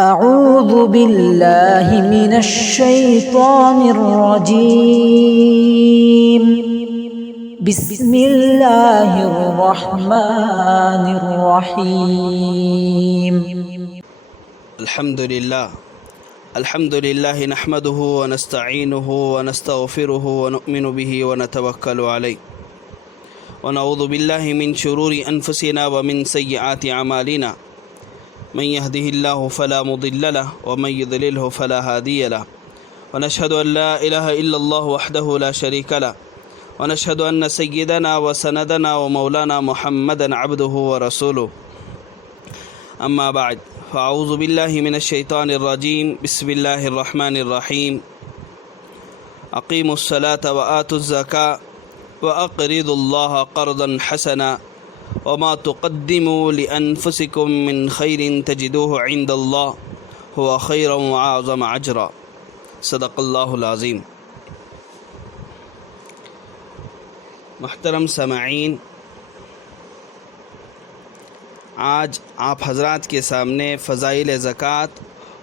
أعوذ بالله من الشيطان الرجيم. بسم الله الرحمن الرحيم. الحمد لله نحمده ونستعينه ونستغفره ونؤمن به ونتوكل عليه ونعوذ بالله من شرور أنفسنا ومن سيئات أعمالنا. من يهده الله فلا مضل له ومن يضلله فلا هادي له ونشهد أن لا إله إلا الله وحده لا شريك له ونشهد أن سيدنا وسندنا ومولانا محمدا عبده ورسوله. أما بعد فأعوذ بالله من الشيطان الرجيم. بسم الله الرحمن الرحيم. أقيموا الصلاة وآتوا الزكاة وأقرضوا الله قرضا حسنا وما تقدموا لأنفسكم من خير تجدوه عند الله هو خيرا وأعظم أجرا. صدق اللہ العظیم. محترم سامعین، آج آپ حضرات کے سامنے فضائل زکوٰۃ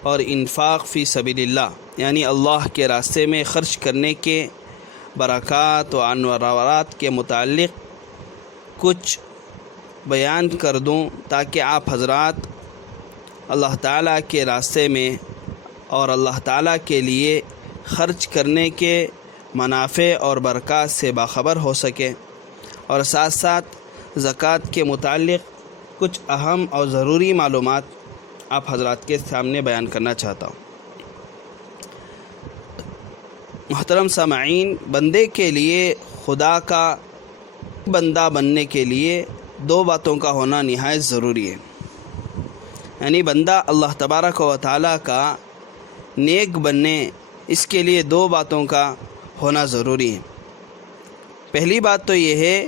اور انفاق فی سبیل اللہ یعنی اللہ کے راستے میں خرچ کرنے کے برکات و انوارات کے متعلق کچھ بیان کر دوں تاکہ آپ حضرات اللہ تعالیٰ کے راستے میں اور اللہ تعالیٰ کے لیے خرچ کرنے کے منافع اور برکات سے باخبر ہو سکیں، اور ساتھ ساتھ زکوٰۃ کے متعلق کچھ اہم اور ضروری معلومات آپ حضرات کے سامنے بیان کرنا چاہتا ہوں. محترم سامعین، بندے کے لیے خدا کا بندہ بننے کے لیے دو باتوں کا ہونا نہایت ضروری ہے. یعنی بندہ اللہ تبارک و تعالیٰ کا نیک بننے، اس کے لیے دو باتوں کا ہونا ضروری ہے. پہلی بات تو یہ ہے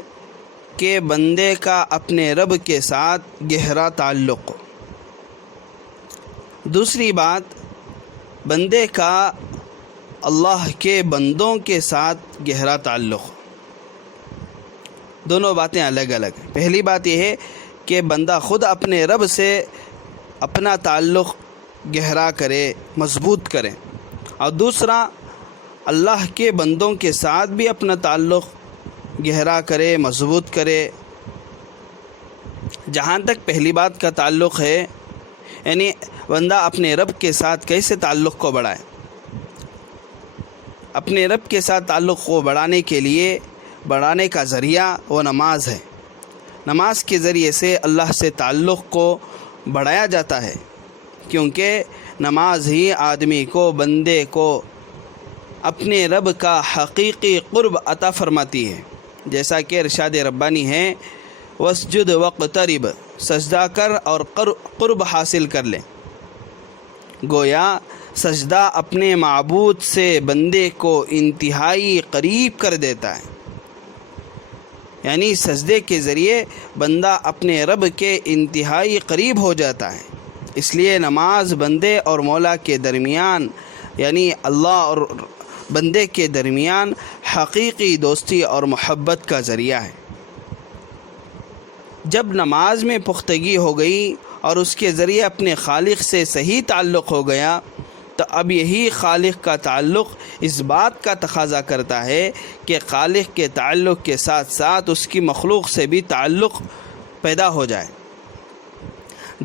کہ بندے کا اپنے رب کے ساتھ گہرا تعلق. دوسری بات، بندے کا اللہ کے بندوں کے ساتھ گہرا تعلق. دونوں باتیں الگ الگ ہیں. پہلی بات یہ ہے کہ بندہ خود اپنے رب سے اپنا تعلق گہرا کرے، مضبوط کرے، اور دوسرا اللہ کے بندوں کے ساتھ بھی اپنا تعلق گہرا کرے، مضبوط کرے. جہاں تک پہلی بات کا تعلق ہے، یعنی بندہ اپنے رب کے ساتھ کیسے تعلق کو بڑھائے. اپنے رب کے ساتھ تعلق کو بڑھانے کا ذریعہ وہ نماز ہے. نماز کے ذریعے سے اللہ سے تعلق کو بڑھایا جاتا ہے، کیونکہ نماز ہی آدمی کو، بندے کو اپنے رب کا حقیقی قرب عطا فرماتی ہے. جیسا کہ ارشاد ربانی ہے، واسجد واقترب، سجدہ کر اور قرب حاصل کر لے. گویا سجدہ اپنے معبود سے بندے کو انتہائی قریب کر دیتا ہے. یعنی سجدے کے ذریعے بندہ اپنے رب کے انتہائی قریب ہو جاتا ہے. اس لیے نماز بندے اور مولا کے درمیان، یعنی اللہ اور بندے کے درمیان حقیقی دوستی اور محبت کا ذریعہ ہے. جب نماز میں پختگی ہو گئی اور اس کے ذریعے اپنے خالق سے صحیح تعلق ہو گیا، تو اب یہی خالق کا تعلق اس بات کا تقاضا کرتا ہے کہ خالق کے تعلق کے ساتھ ساتھ اس کی مخلوق سے بھی تعلق پیدا ہو جائے.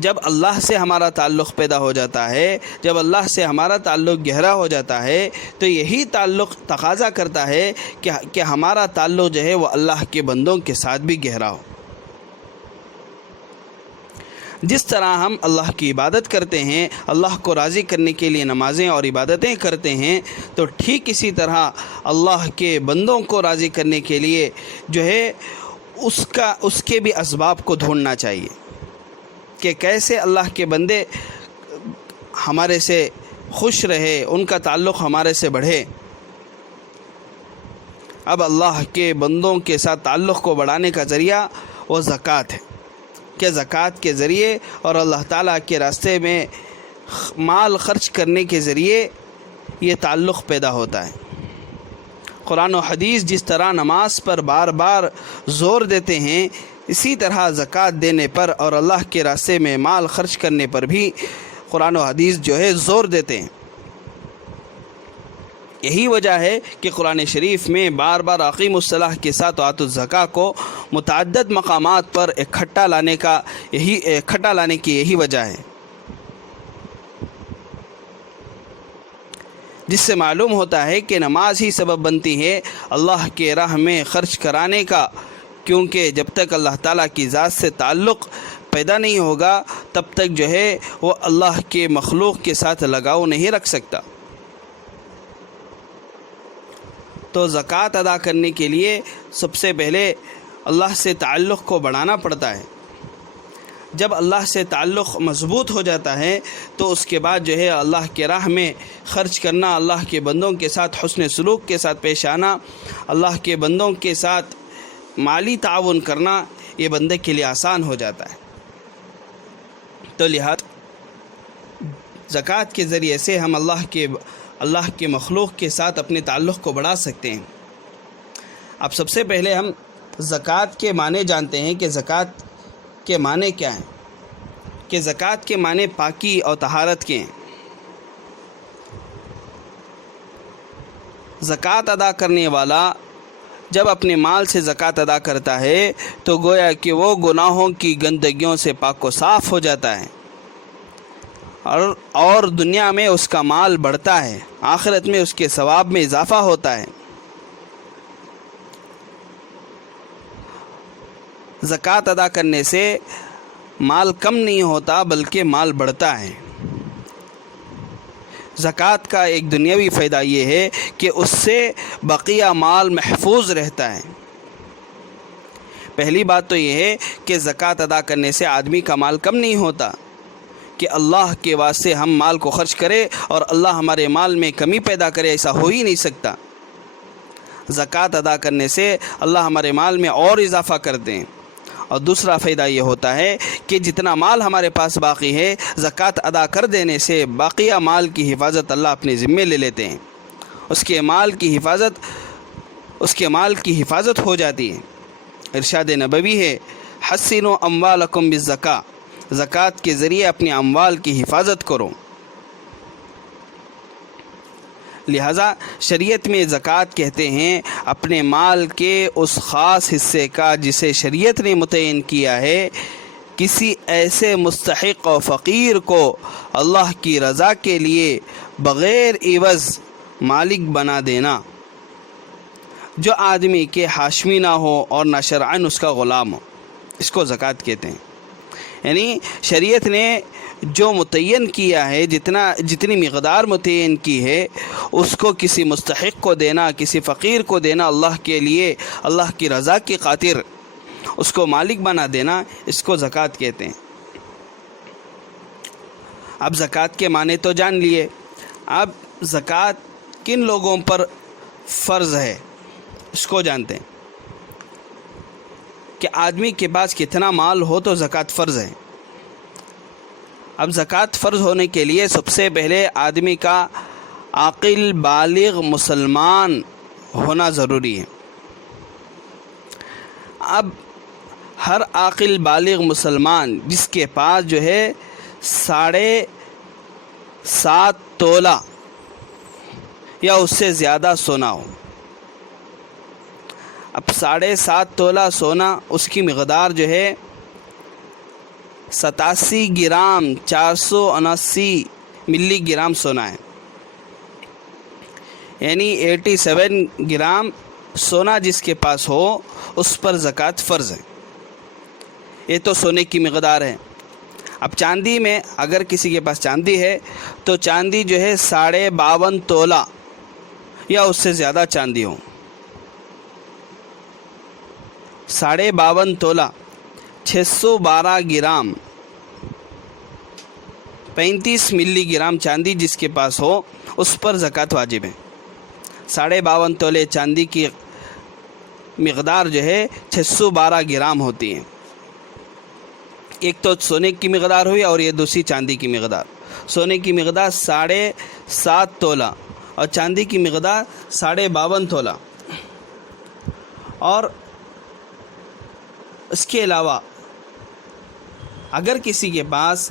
جب اللہ سے ہمارا تعلق پیدا ہو جاتا ہے، جب اللہ سے ہمارا تعلق گہرا ہو جاتا ہے، تو یہی تعلق تقاضا کرتا ہے کہ ہمارا تعلق جو ہے وہ اللہ کے بندوں کے ساتھ بھی گہرا ہو. جس طرح ہم اللہ کی عبادت کرتے ہیں، اللہ کو راضی کرنے کے لیے نمازیں اور عبادتیں کرتے ہیں، تو ٹھیک اسی طرح اللہ کے بندوں کو راضی کرنے کے لیے جو ہے اس کے بھی اسباب کو ڈھونڈنا چاہیے کہ کیسے اللہ کے بندے ہمارے سے خوش رہے، ان کا تعلق ہمارے سے بڑھے. اب اللہ کے بندوں کے ساتھ تعلق کو بڑھانے کا ذریعہ وہ زکوٰۃ ہے کہ زکوٰۃ کے ذریعے اور اللہ تعالیٰ کے راستے میں مال خرچ کرنے کے ذریعے یہ تعلق پیدا ہوتا ہے. قرآن و حدیث جس طرح نماز پر بار بار زور دیتے ہیں، اسی طرح زکوٰۃ دینے پر اور اللہ کے راستے میں مال خرچ کرنے پر بھی قرآن و حدیث جو ہے زور دیتے ہیں۔ یہی وجہ ہے کہ قرآن شریف میں بار بار اقیم الصلاۃ کے ساتھ آت الزکاۃ کو متعدد مقامات پر اکٹھا لانے کی یہی وجہ ہے، جس سے معلوم ہوتا ہے کہ نماز ہی سبب بنتی ہے اللہ کے راہ میں خرچ کرانے کا، کیونکہ جب تک اللہ تعالیٰ کی ذات سے تعلق پیدا نہیں ہوگا تب تک جو ہے وہ اللہ کے مخلوق کے ساتھ لگاؤ نہیں رکھ سکتا۔ تو زکوٰۃ ادا کرنے کے لیے سب سے پہلے اللہ سے تعلق کو بڑھانا پڑتا ہے۔ جب اللہ سے تعلق مضبوط ہو جاتا ہے تو اس کے بعد جو ہے اللہ کے راہ میں خرچ کرنا، اللہ کے بندوں کے ساتھ حسن سلوک کے ساتھ پیش آنا، اللہ کے بندوں کے ساتھ مالی تعاون کرنا، یہ بندے کے لیے آسان ہو جاتا ہے۔ تو لہٰذا زکوٰۃ کے ذریعے سے ہم اللہ کے مخلوق کے ساتھ اپنے تعلق کو بڑھا سکتے ہیں۔ اب سب سے پہلے ہم زکوٰۃ کے معنی جانتے ہیں کہ زکوٰۃ کے معنی کیا ہیں، کہ زکوٰۃ کے معنی پاکی اور طہارت کے ہیں۔ زکوٰۃ ادا کرنے والا جب اپنے مال سے زکوٰۃ ادا کرتا ہے تو گویا کہ وہ گناہوں کی گندگیوں سے پاک و صاف ہو جاتا ہے، اور دنیا میں اس کا مال بڑھتا ہے، آخرت میں اس کے ثواب میں اضافہ ہوتا ہے۔ زکوٰۃ ادا کرنے سے مال کم نہیں ہوتا بلکہ مال بڑھتا ہے۔ زکوٰۃ کا ایک دنیاوی فائدہ یہ ہے کہ اس سے بقیہ مال محفوظ رہتا ہے۔ پہلی بات تو یہ ہے کہ زکوٰۃ ادا کرنے سے آدمی کا مال کم نہیں ہوتا، کہ اللہ کے واسطے ہم مال کو خرچ کرے اور اللہ ہمارے مال میں کمی پیدا کرے، ایسا ہو ہی نہیں سکتا۔ زکوٰۃ ادا کرنے سے اللہ ہمارے مال میں اور اضافہ کر دیں۔ اور دوسرا فائدہ یہ ہوتا ہے کہ جتنا مال ہمارے پاس باقی ہے زکوٰۃ ادا کر دینے سے باقیہ مال کی حفاظت اللہ اپنے ذمے لے لیتے ہیں، اس کے مال کی حفاظت ہو جاتی ہے۔ ارشاد نبوی ہے، حسنوا اموالکم بالزکاۃ، زکوٰۃ کے ذریعے اپنے اموال کی حفاظت کرو۔ لہٰذا شریعت میں زکوٰۃ کہتے ہیں اپنے مال کے اس خاص حصے کا جسے شریعت نے متعین کیا ہے، کسی ایسے مستحق و فقیر کو اللہ کی رضا کے لیے بغیر عوض مالک بنا دینا، جو آدمی کے حاشمی نہ ہو اور نہ شرعاً اس کا غلام ہو، اس کو زکوٰۃ کہتے ہیں۔ یعنی شریعت نے جو متعین کیا ہے، جتنی مقدار متعین کی ہے، اس کو کسی مستحق کو دینا، کسی فقیر کو دینا، اللہ کے لیے، اللہ کی رضا کی خاطر اس کو مالک بنا دینا، اس کو زکوٰۃ کہتے ہیں۔ اب زکوٰۃ کے معنی تو جان لیے، اب زکوٰۃ کن لوگوں پر فرض ہے اس کو جانتے ہیں، کہ آدمی کے پاس کتنا مال ہو تو زکوٰۃ فرض ہے۔ اب زکوٰۃ فرض ہونے کے لیے سب سے پہلے آدمی کا عاقل بالغ مسلمان ہونا ضروری ہے۔ اب ہر عاقل بالغ مسلمان جس کے پاس جو ہے 7.5 تولہ یا اس سے زیادہ سونا ہو، اب 7.5 تولہ سونا، اس کی مقدار جو ہے 87 گرام 479 ملی گرام سونا ہے، یعنی 87 گرام سونا جس کے پاس ہو اس پر زکوٰۃ فرض ہے۔ یہ تو سونے کی مقدار ہے۔ اب چاندی میں اگر کسی کے پاس چاندی ہے تو چاندی جو ہے 52.5 تولہ یا اس سے زیادہ چاندی ہو، 52.5 تولہ 612 گرام 35 ملی گرام چاندی جس کے پاس ہو اس پر زکوٰۃ واجب ہے۔ 52.5 تولے چاندی کی مقدار جو ہے 612 گرام ہوتی ہے۔ ایک تو سونے کی مقدار ہوئی اور یہ دوسری چاندی کی مقدار۔ سونے کی مقدار 7.5 تولہ اور چاندی کی مقدار 52.5 تولہ۔ اور اس کے علاوہ اگر کسی کے پاس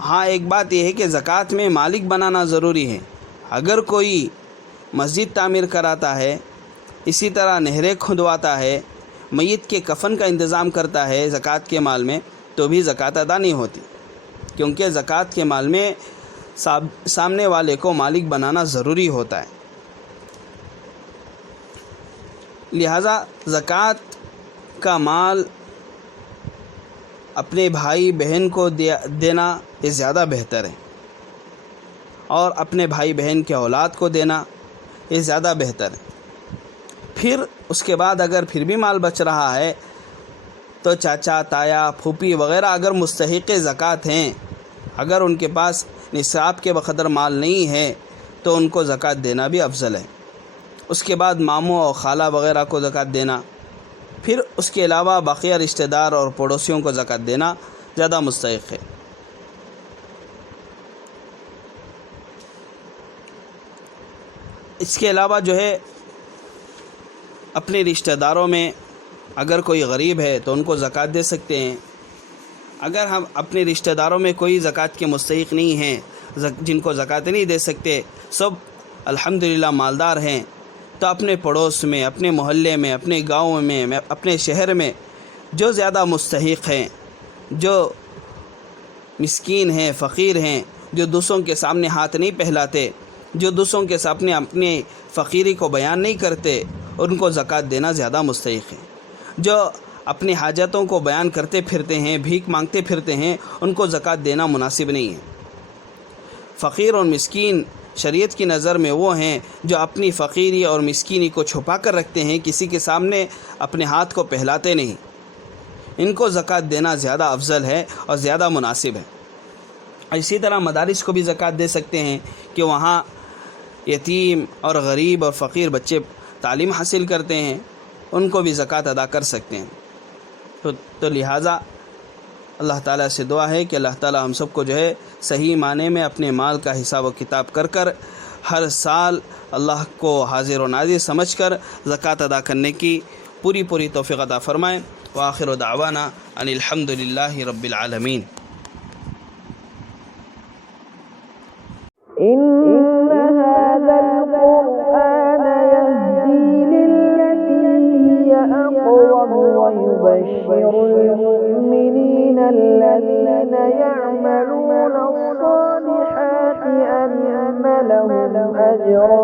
ہاں ایک بات یہ ہے کہ زکوٰۃ میں مالک بنانا ضروری ہے. اگر کوئی مسجد تعمیر کراتا ہے، اسی طرح نہریں کھدواتا ہے، میت کے کفن کا انتظام کرتا ہے زکوٰۃ کے مال میں، تو بھی زکوٰۃ ادا نہیں ہوتی، کیونکہ زکوٰۃ کے مال میں سامنے والے کو مالک بنانا ضروری ہوتا ہے. لہذا زکوٰۃ کا مال اپنے بھائی بہن کو دینا یہ زیادہ بہتر ہے، اور اپنے بھائی بہن کے اولاد کو دینا یہ زیادہ بہتر ہے. پھر اس کے بعد اگر پھر بھی مال بچ رہا ہے تو چاچا، تایا، پھوپھی وغیرہ اگر مستحق زکوٰۃ ہیں، اگر ان کے پاس نصاب کے بقدر مال نہیں ہے تو ان کو زکوٰۃ دینا بھی افضل ہے. اس کے بعد ماموں اور خالہ وغیرہ کو زکوٰۃ دینا، پھر اس کے علاوہ بقیہ رشتہ دار اور پڑوسیوں کو زکوٰۃ دینا زیادہ مستحق ہے. اس کے علاوہ جو ہے اپنے رشتہ داروں میں اگر کوئی غریب ہے تو ان کو زکوٰۃ دے سکتے ہیں. اگر ہم اپنے رشتہ داروں میں کوئی زکوٰۃ کے مستحق نہیں ہیں، جن کو زکوٰۃ نہیں دے سکتے، سب الحمدللہ مالدار ہیں، تو اپنے پڑوس میں، اپنے محلے میں، اپنے گاؤں میں، اپنے شہر میں جو زیادہ مستحق ہیں، جو مسکین ہیں، فقیر ہیں، جو دوسروں کے سامنے ہاتھ نہیں پھیلاتے، جو دوسروں کے سامنے اپنی فقیری کو بیان نہیں کرتے، ان کو زکوٰۃ دینا زیادہ مستحق ہے. جو اپنی حاجتوں کو بیان کرتے پھرتے ہیں، بھیک مانگتے پھرتے ہیں، ان کو زکوٰۃ دینا مناسب نہیں ہے. فقیر اور مسکین شریعت کی نظر میں وہ ہیں جو اپنی فقیری اور مسکینی کو چھپا کر رکھتے ہیں، کسی کے سامنے اپنے ہاتھ کو پھیلاتے نہیں. ان کو زکوٰۃ دینا زیادہ افضل ہے اور زیادہ مناسب ہے. اسی طرح مدارس کو بھی زکوٰۃ دے سکتے ہیں کہ وہاں یتیم اور غریب اور فقیر بچے تعلیم حاصل کرتے ہیں، ان کو بھی زکوٰۃ ادا کر سکتے ہیں. تو لہٰذا اللہ تعالیٰ سے دعا ہے کہ اللہ تعالیٰ ہم سب کو جو ہے صحیح معنی میں اپنے مال کا حساب و کتاب کر ہر سال اللہ کو حاضر و ناظر سمجھ کر زکوٰۃ ادا کرنے کی پوری توفیق عطا فرمائے. وآخر دعوانا ان الحمد للہ رب العالمین. ويبشر المؤمنين الذين يعملون الصالحات أن لهم أجرا